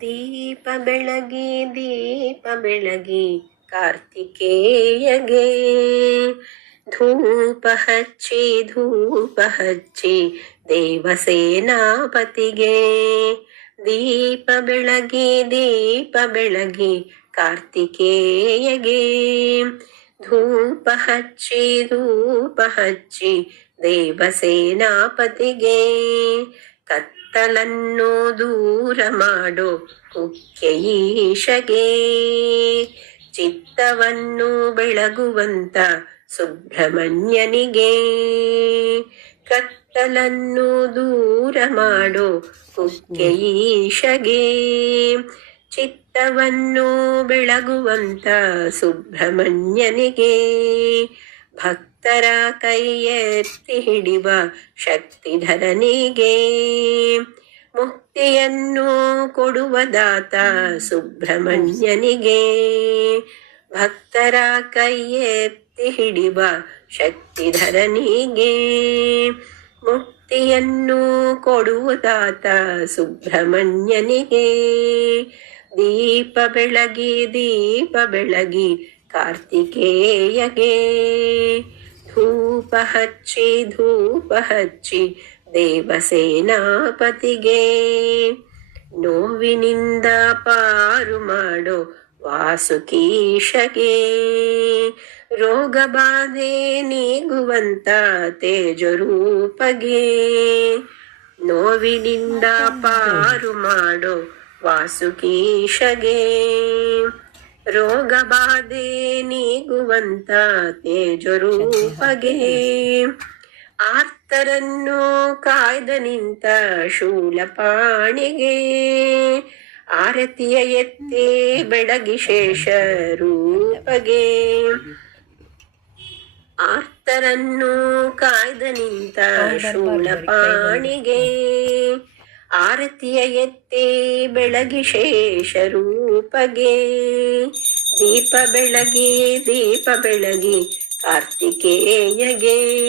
ದೀಪ ಬೆಳಗಿ ದೀಪ ಬೆಳಗಿ ಕಾರ್ತಿಕೇಯಗೆ ಧೂಪ ಹಚ್ಚಿ ದೇವಸೇನಾಪತಿಗೆ ದೀಪ ಬೆಳಗಿ ಕಾರ್ತಿಕೇಯಗೆ ಧೂಪ ಹಚ್ಚಿ ದೇವಸೇನಾಪತಿಗೆ ಕತ್ತಲನ್ನು ದೂರ ಮಾಡೋ ಕುಕ್ಕೆ ಈಶಗೆ ಚಿತ್ತವನ್ನು ಬೆಳಗುವಂತ ಸುಬ್ರಹ್ಮಣ್ಯನಿಗೆ ಕತ್ತಲನ್ನು ದೂರ ಮಾಡೋ ಕುಕ್ಕೆ ಈಶಗೆ ಚಿತ್ತವನ್ನು ಬೆಳಗುವಂತ ಸುಬ್ರಹ್ಮಣ್ಯನಿಗೆ ಭಕ್ತರ ಕೈ ಎತ್ತಿ ಹಿಡಿವ ಶಕ್ತಿಧರನಿಗೆ ಮುಕ್ತಿಯನ್ನು ಕೊಡುವ ದಾತ ಸುಬ್ರಹ್ಮಣ್ಯನಿಗೆ ಭಕ್ತರ ಕೈ ಎತ್ತಿ ಹಿಡಿವ ಶಕ್ತಿಧರನಿಗೆ ಮುಕ್ತಿಯನ್ನು ಕೊಡುವ ದಾತ ಸುಬ್ರಹ್ಮಣ್ಯನಿಗೆ ದೀಪ ಬೆಳಗಿ ಕಾರ್ತಿಕೇಯಗೆ ಧೂಪ ಹಚ್ಚಿ ದೇವಸೇನಾಪತಿಗೆ ನೋವಿನಿಂದ ಪಾರು ಮಾಡೋ ವಾಸುಕೀಶಗೆ ರೋಗ ಬಾಧೆ ನೀಗುವಂತ ತೇಜರೂಪಗೆ ನೋವಿನಿಂದ ಪಾರು ಮಾಡೋ ವಾಸುಕೀಶಗೆ ರೋಗ ಬಾಧೆ ನೀಗುವಂತ ತೇಜರೂಪಗೆ ಆರ್ತರನ್ನು ಕಾಯ್ದ ನಿಂತ ಶೂಲಪಾಣಿಗೆ ಆರತಿಯ ಎತ್ತಿ ಬೆಳಗಿ ಶೇಷ ರೂಪಗೆ ಆರ್ತರನ್ನು ಕಾಯ್ದ ನಿಂತ ಶೂಲಪಾಣಿಗೆ ಆರತಿಯ ಎತ್ತಿ ಬೆಳಗಿ ಶೇಷ ರೂಪಗೆ ದೀಪ ಬೆಳಗಿ ಕಾರ್ತಿಕೇಯಗೆ